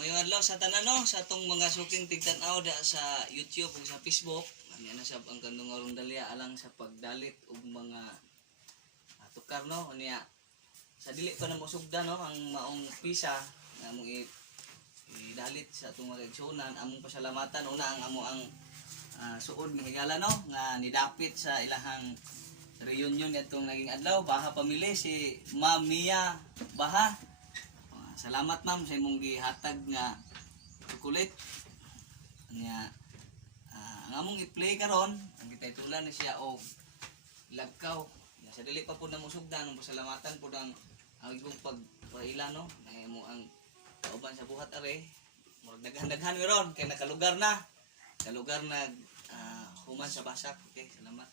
Mayong adlaw sa tanan no, sa atong mga suking tigtan-aw da sa YouTube ug sa Facebook. Ani na sab ang kandung nga dalya alang sa pagdalit og mga tukar no unya. Sa dili pa namo sugda no ang maong pisa nga among idalit sa atong mga igsunan, among pasalamatan una ang amo ang suod nga higala no nga nidapit sa ilahang reunion itong naging adlaw. Baha pamili si Ma'am Mia Baha. Salamat ma'am sa imong gihatag nga chocolate. Nya ang among i-play karon ang gitaytulan ni siya og lagkaw. Sa dili pa pud namo sugdan ang pasalamatan pud ang igong pagpaila no na mo ang kauban sa buhat are. Murag daghan-daghan karon kay nakalugar na. Kalugar na human sa basak. Okay, salamat.